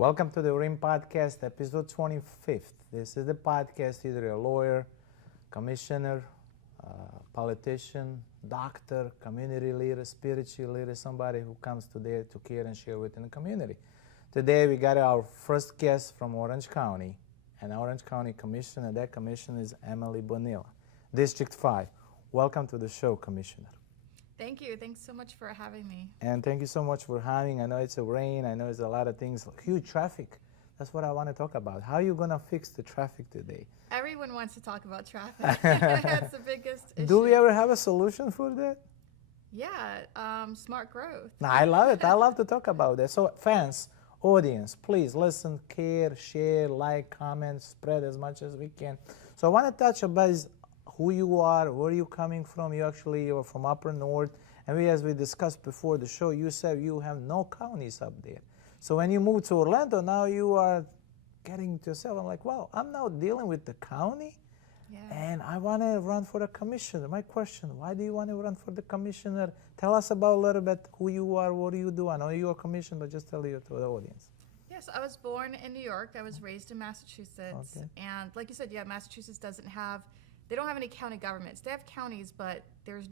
Welcome to the RIMM podcast, episode 25th. This is the podcast, either a lawyer, commissioner, politician, doctor, community leader, spiritual leader, somebody who comes today to care and share within the community. Today we got our first guest from Orange County, and Orange County Commissioner. That commissioner is Emily Bonilla, District 5. Welcome to the show, Commissioner. Thank you. Thanks so much for having me. And thank you so much for having. I know it's a rain. I know it's a lot of things. Huge traffic. That's what I want to talk about. How are you going to fix the traffic today? Everyone wants to talk about traffic. That's the biggest issue. Do we ever have a solution for that? Yeah, smart growth. No, I love it. I love to talk about that. So fans, audience, please listen, care, share, like, comment, spread as much as we can. So I want to touch about who you are, where you're coming from. You're from Upper North. And as we discussed before the show, you said you have no counties up there. So when you moved to Orlando, now you are getting to yourself, I'm like, well, I'm now dealing with the county, and I want to run for the commissioner. My question, why do you want to run for the commissioner? Tell us about a little bit who you are, what do you do? I know you're a commissioner, but just tell it to the audience. Yes, I was born in New York. I was raised in Massachusetts. Okay. And like you said, Massachusetts they don't have any county governments. They have counties, but there's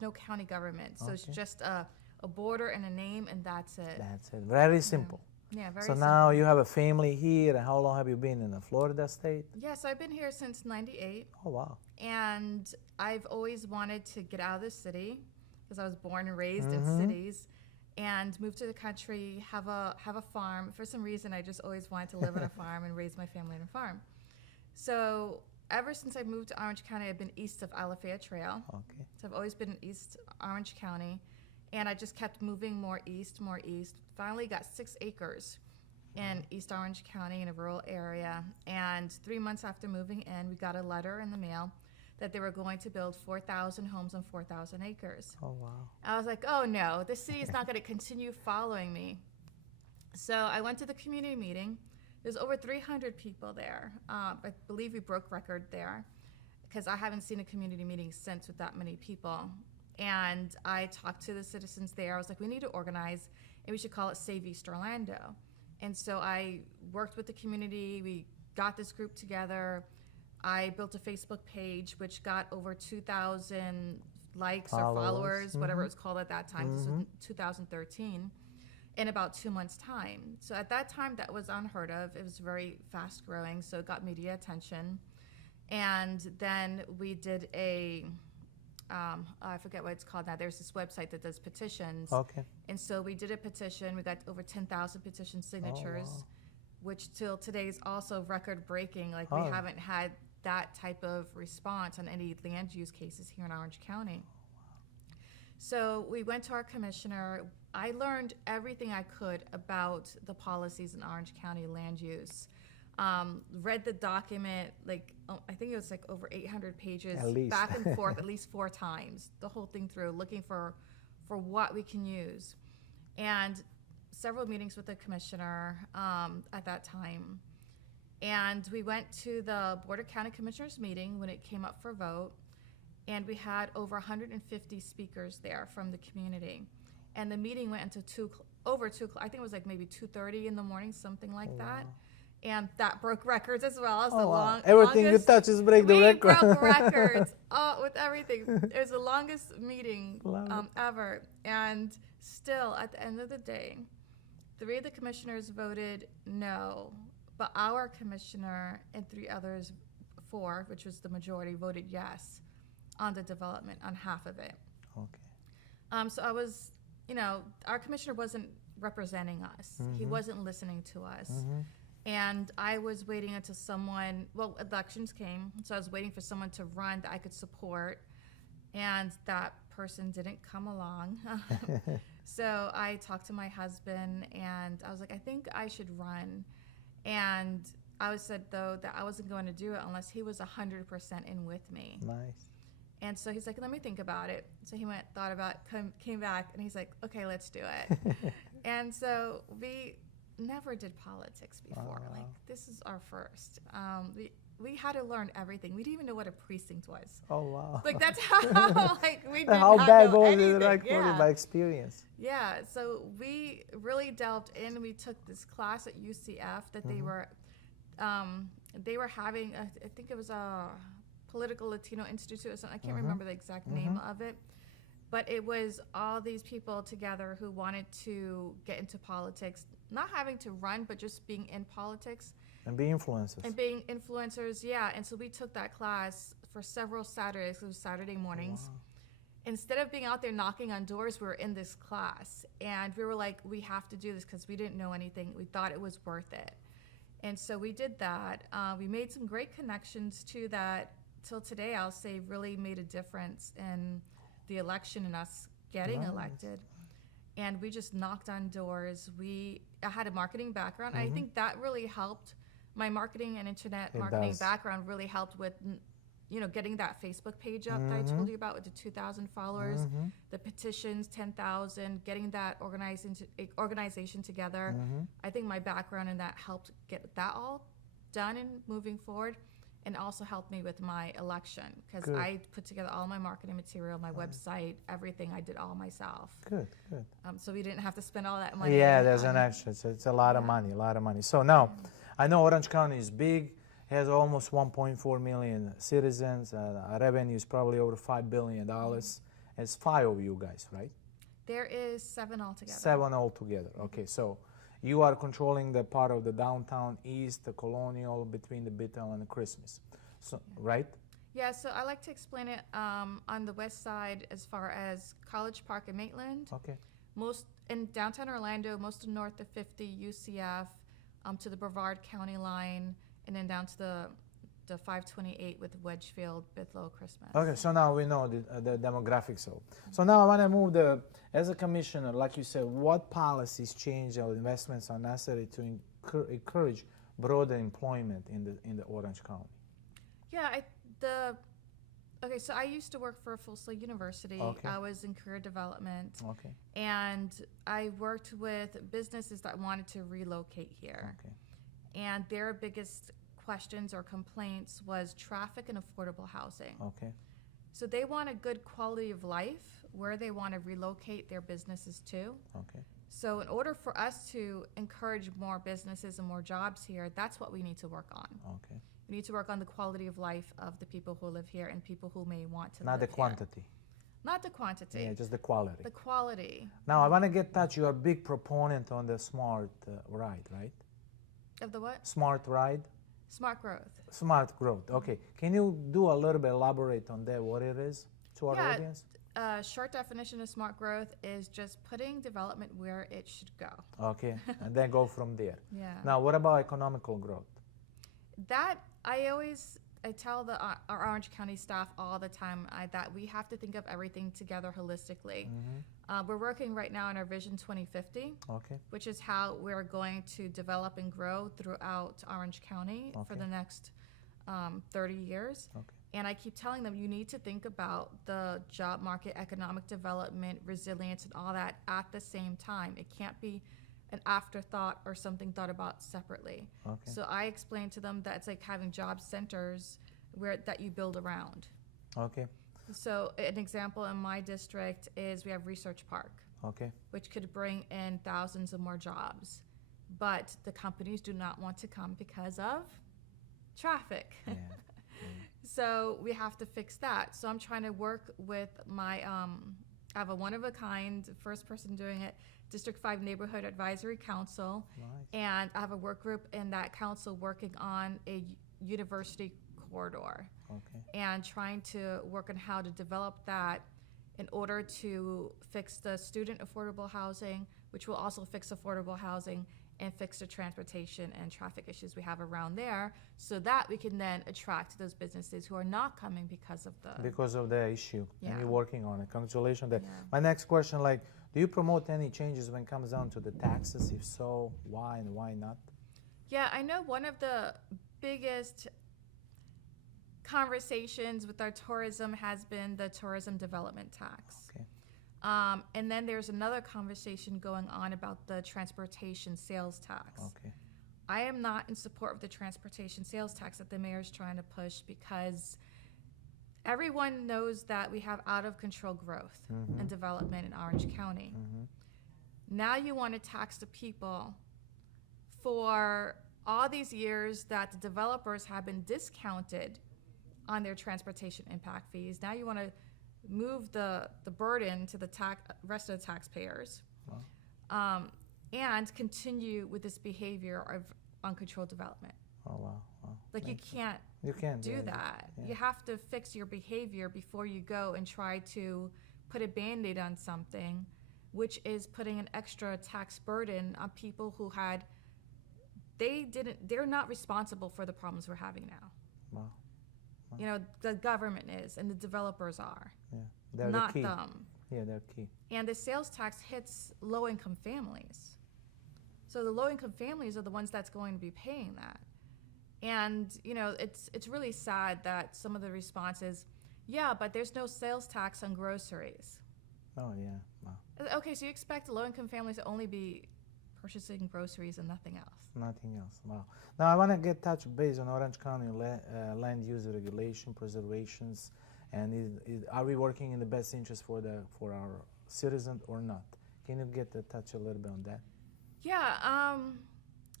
no county government. So it's just a border and a name, and that's it. That's it. Very simple. Yeah, very so simple. now you have a family here. And how long have you been in the Florida state? Yes, I've been here since '98. Oh, wow. And I've always wanted to get out of the city because I was born and raised in cities, and move to the country, have a farm. For some reason, I just always wanted to live on a farm and raise my family on a farm. So ever since I moved to Orange County, I've been east of Alafaya Trail. Okay. So I've always been in East Orange County, and I just kept moving more east, more east. Finally got 6 acres in East Orange County in a rural area. And 3 months after moving in, we got a letter in the mail that they were going to build 4,000 homes on 4,000 acres. Oh, wow. I was like, oh no, the city is not going to continue following me. So I went to the community meeting. There's over 300 people there. I believe we broke record there because I haven't seen a community meeting since with that many people. And I talked to the citizens there. I was like, we need to organize, and we should call it Save East Orlando. And so I worked with the community. We got this group together. I built a Facebook page, which got over 2,000 likes or followers, whatever it was called at that time. This was 2013. In about 2 months' time. So at that time, that was unheard of. It was very fast growing, so it got media attention. And then we did I forget what it's called now. There's this website that does petitions. Okay. And so we did a petition. We got over 10,000 petition signatures, which till today is also record breaking. Like we haven't had that type of response on any land use cases here in Orange County. So we went to our commissioner. I learned everything I could about the policies in Orange County land use. Read the document, I think it was over 800 pages, back and forth at least 4 times, the whole thing through, looking for what we can use. And several meetings with the commissioner at that time. And we went to the Board of County Commissioners meeting when it came up for vote. And we had over 150 speakers there from the community. And the meeting went until over 2 o'clock. I think it was maybe 2:30 in the morning, something like that. And that broke records as well. As Everything you touch is break the record. We broke records with everything. It was the longest meeting ever. And still, at the end of the day, 3 of the commissioners voted no, but our commissioner and 3 others, 4, which was the majority, voted yes on the development, on half of it. Okay. So I was, our commissioner wasn't representing us. He wasn't listening to us. And I was waiting until elections came, so I was waiting for someone to run that I could support, and that person didn't come along. So I talked to my husband, and I was like, I think I should run. And I said, though, that I wasn't going to do it unless he was 100% in with me. Nice. And so he's like, let me think about it. So he went, thought about it, came back, and he's like, okay, let's do it. And so we never did politics before. This is our first. we had to learn everything. We didn't even know what a precinct was. Oh wow. Like that's how like we did How not bad know was anything. it? Like Yeah. by experience? Yeah, so we really delved in. We took this class at UCF that they were having. I think it was a political Latino institute or something. I can't remember the exact name of it, but it was all these people together who wanted to get into politics, not having to run, but just being in politics. And be influencers. And being influencers, yeah. And so we took that class for several Saturdays. It was Saturday mornings. Wow. Instead of being out there knocking on doors, we were in this class. And we were like, we have to do this because we didn't know anything. We thought it was worth it. And so we did that. We made some great connections too that, till today, I'll say really made a difference in the election and us getting elected. And we just knocked on doors. I had a marketing background. I think that really helped. My marketing and internet marketing background really helped with, getting that Facebook page up that I told you about with the 2,000 followers, the petitions, 10,000, getting that organization together. I think my background in that helped get that all done and moving forward, and also helped me with my election because I put together all my marketing material, my website, everything. I did all myself. Good. So we didn't have to spend all that money. Yeah, there's an extra. It's a lot of money, So now, I know Orange County is big, has almost 1.4 million citizens, our revenue is probably over $5 billion. It's 5 of you guys, right? There is 7 altogether. 7 altogether. Okay, so you are controlling the part of the downtown east, the Colonial, between the Bithell and the Christmas, so right? Yeah, so I like to explain it on the west side as far as College Park and Maitland. Okay. Most in downtown Orlando, most of north of 50, UCF, to the Brevard County line, and then down to the 528 with Wedgefield, Bithell, Christmas. Okay, so now we know the demographics. So now I want to move as a commissioner, like you said, what policies, change, or investments are necessary to encourage broader employment in the Orange County? Yeah, okay, so I used to work for Full Sail University. Okay. I was in career development. Okay. And I worked with businesses that wanted to relocate here. Okay. And their biggest questions or complaints was traffic and affordable housing. Okay. So they want a good quality of life where they want to relocate their businesses to. Okay. So in order for us to encourage more businesses and more jobs here, that's what we need to work on. Okay. We need to work on the quality of life of the people who live here and people who may want to Not live the here. quantity. Not the quantity. Yeah, just the quality. The quality. Now I want to get touch. You're a big proponent on the smart ride, right? Of the what? Smart ride. Smart growth. Smart growth. Okay. Can you do a little bit elaborate on that? What it is to our audience? Short definition of smart growth is just putting development where it should go. Okay, and then go from there. Yeah. Now, what about economical growth? That I tell our Orange County staff all the time that we have to think of everything together holistically. We're working right now on our Vision 2050, Okay. which is how we're going to develop and grow throughout Orange County for Okay. the next 30 years. Okay. And I keep telling them, you need to think about the job market, economic development, resilience, and all that at the same time. It can't be an afterthought or something thought about separately. Okay. So I explain to them that it's like having job centers that you build around. Okay. So an example in my district is we have Research Park, Okay. which could bring in thousands of more jobs. But the companies do not want to come because of traffic. Yeah. So we have to fix that. So I'm trying to work with I have a one-of-a-kind, first person doing it, District 5 Neighborhood Advisory Council. Nice. And I have a work group in that council working on a university corridor Okay. and trying to work on how to develop that in order to fix the student affordable housing, which will also fix affordable housing and fix the transportation and traffic issues we have around there, so that we can then attract those businesses who are not coming because of the issue, and Yeah. you're working on it. Congratulations. Yeah. My next question, do you promote any changes when it comes down to the taxes? If so, why and why not? Yeah, I know one of the biggest conversations with our tourism has been the tourism development tax. Okay. And then there's another conversation going on about the transportation sales tax. Okay. I am not in support of the transportation sales tax that the mayor is trying to push, because everyone knows that we have out of control growth and development in Orange County. Now you want to tax the people for all these years that the developers have been discounted on their transportation impact fees. Now you want to move the burden to the rest of the taxpayers. Wow. And continue with this behavior of uncontrolled development. Oh, wow. Wow. Like, you can't do that. Yeah. You have to fix your behavior before you go and try to put a Band-Aid on something, which is putting an extra tax burden on people who they're not responsible for the problems we're having now. Wow. You know, the government is, and the developers are. Yeah. They're not the key. them. Yeah, they're key. And the sales tax hits low-income families. So the low-income families are the ones that's going to be paying that. And, you know, it's really sad that some of the response is, yeah, but there's no sales tax on groceries. Oh, yeah. Wow. Okay, so you expect low-income families to only be purchasing groceries and nothing else. Nothing else. Wow. Now I want to get touch base on Orange County land use regulation, preservations, and are we working in the best interest for our citizens or not? Can you get to touch a little bit on that? Yeah,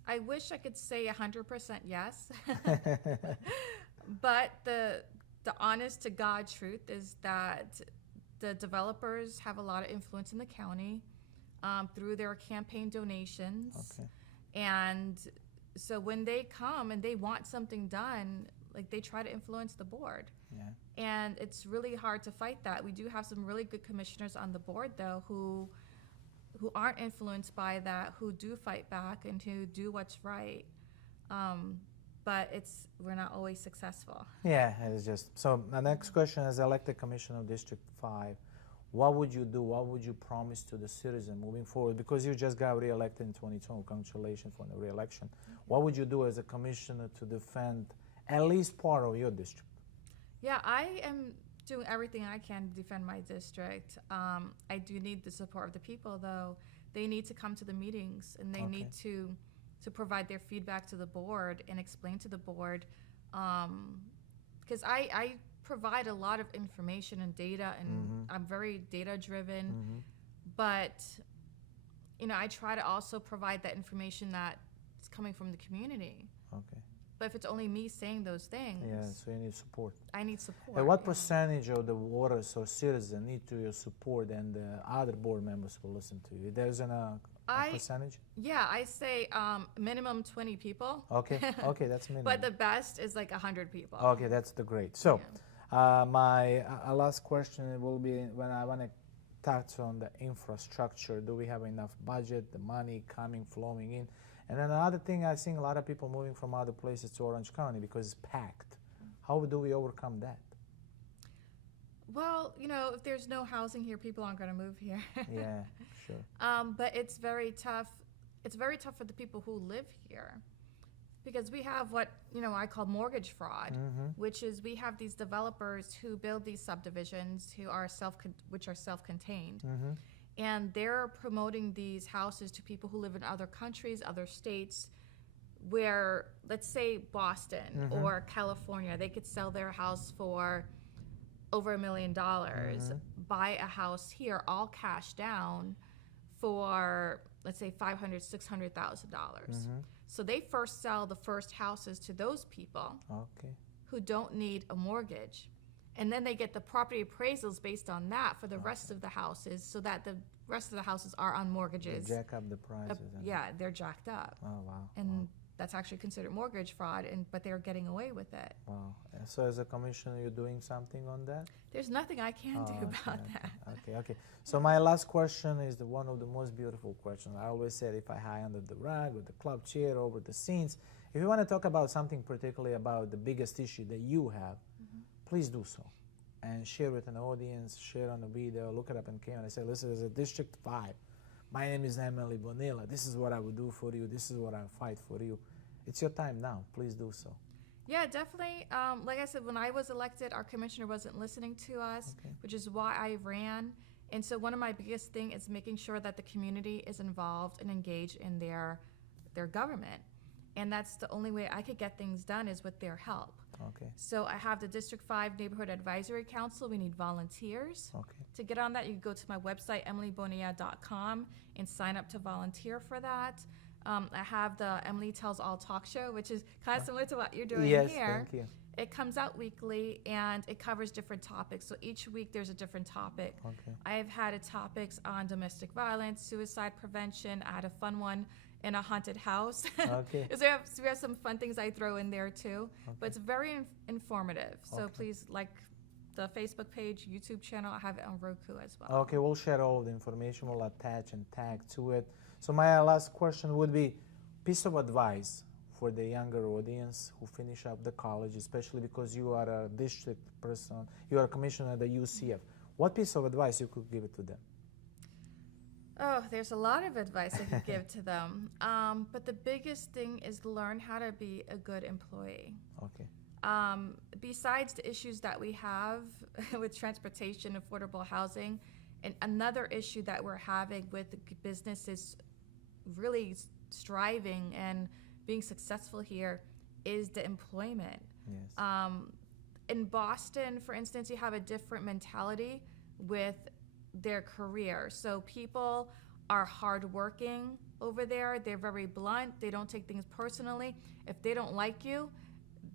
I wish I could say 100% yes, but the honest to God truth is that the developers have a lot of influence in the county through their campaign donations. Okay. And so when they come and they want something done, like, they try to influence the board. Yeah. And it's really hard to fight that. We do have some really good commissioners on the board, though, who aren't influenced by that, who do fight back and who do what's right. But we're not always successful. Yeah, it's just, so the next question is, elected commissioner of District 5, what would you do? What would you promise to the citizen moving forward? Because you just got reelected in 2020, congratulations for the reelection. What would you do as a commissioner to defend at least part of your district? Yeah, I am doing everything I can to defend my district. I do need the support of the people, though. They need to come to the meetings, and they need to provide their feedback to the board and explain to the board, because I provide a lot of information and data, and I'm very data driven, but, you know, I try to also provide that information that's coming from the community. Okay. But if it's only me saying those things, Yeah, so you need support. I need support. And what percentage of the voters or citizens need to your support, and the other board members will listen to you? There's a percentage? Yeah, I say minimum 20 people. Okay, okay, that's minimum. But the best is like 100 people. Okay, that's the great. So, my last question will be, when I want to touch on the infrastructure. Do we have enough budget, the money coming, flowing in? And then another thing, I think a lot of people moving from other places to Orange County because it's packed. How do we overcome that? Well, you know, if there's no housing here, people aren't going to move here. Yeah, sure. But it's very tough. It's very tough for the people who live here, because we have what, you know, I call mortgage fraud, which is we have these developers who build these subdivisions which are self-contained. And they're promoting these houses to people who live in other countries, other states, where, let's say Boston or California, they could sell their house for over $1 million, buy a house here, all cash down, for, let's say, $500,000, $600,000. So they first sell the first houses to those people who don't need a mortgage. And then they get the property appraisals based on that for the rest of the houses, so that the rest of the houses are on mortgages. They jack up the prices. Yeah, they're jacked up. Oh, wow. And that's actually considered mortgage fraud, but they're getting away with it. Wow. So as a commissioner, you're doing something on that? There's nothing I can do about that. Okay. So my last question is one of the most beautiful questions. I always said, if I hide under the rug or the club chair over the scenes, if you want to talk about something particularly about the biggest issue that you have, please do so. And share with an audience, share on the video, look it up in camera and say, listen, as a District 5, my name is Emily Bonilla. This is what I would do for you. This is what I fight for you. It's your time now. Please do so. Yeah, definitely. Like I said, when I was elected, our commissioner wasn't listening to us, which is why I ran. And so one of my biggest things is making sure that the community is involved and engaged in their government. And that's the only way I could get things done is with their help. Okay. So I have the District 5 Neighborhood Advisory Council. We need volunteers. Okay. To get on that, you can go to my website, emilybonilla.com, and sign up to volunteer for that. I have the Emily Tells All talk show, which is kind of similar to what you're doing Yes, here. thank you. It comes out weekly, and it covers different topics. So each week there's a different topic. Okay. I have had topics on domestic violence, suicide prevention. I had a fun one in a haunted house. Okay. So we have some fun things I throw in there too. But it's very informative. So Okay. please like the Facebook page, YouTube channel. I have it on Roku as well. Okay, we'll share all the information. We'll attach and tag to it. So my last question would be piece of advice for the younger audience who finish up the college, especially because you are a district person, you are a commissioner at the UCF. What piece of advice you could give it to them? Oh, there's a lot of advice I could give to them. But the biggest thing is learn how to be a good employee. Okay. Besides the issues that we have with transportation, affordable housing, and another issue that we're having with businesses really striving and being successful here is the employment. Yes. In Boston, for instance, you have a different mentality with their career. So people are hardworking over there. They're very blunt. They don't take things personally. If they don't like you,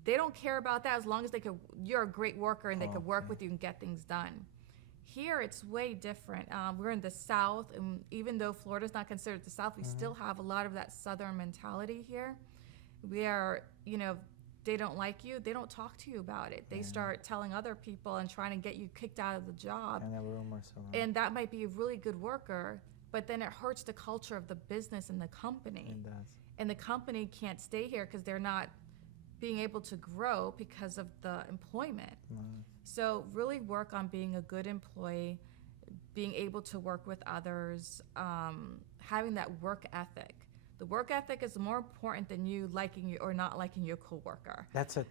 they don't care about that as long as you're a great worker and they could work with you and get things done. Here, it's way different. We're in the South, and even though Florida's not considered the South, we still have a lot of that Southern mentality here. We are, they don't like you, they don't talk to you about it. They start telling other people and trying to get you kicked out of the job. And have rumors around. And that might be a really good worker, but then it hurts the culture of the business and the company. It does. And the company can't stay here because they're not being able to grow because of the employment. So really work on being a good employee, being able to work with others, having that work ethic. The work ethic is more important than you liking you or not liking your coworker. That's it.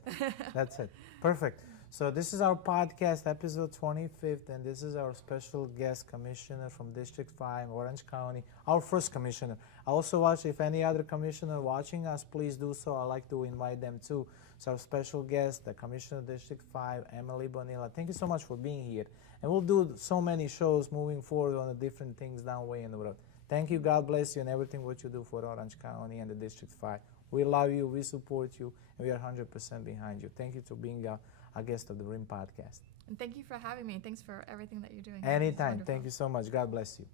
That's it. Perfect. So this is our podcast, episode 25th, and this is our special guest commissioner from District 5, Orange County, our first commissioner. I also watch, if any other commissioner watching us, please do so. I like to invite them too. So our special guest, the Commissioner of District 5, Emily Bonilla. Thank you so much for being here. And we'll do so many shows moving forward on the different things down way in the road. Thank you. God bless you and everything what you do for Orange County and the District 5. We love you. We support you. And we are 100% behind you. Thank you for being a guest of the RIMM podcast. And thank you for having me. Thanks for everything that you're doing. Anytime. Thank you so much. God bless you.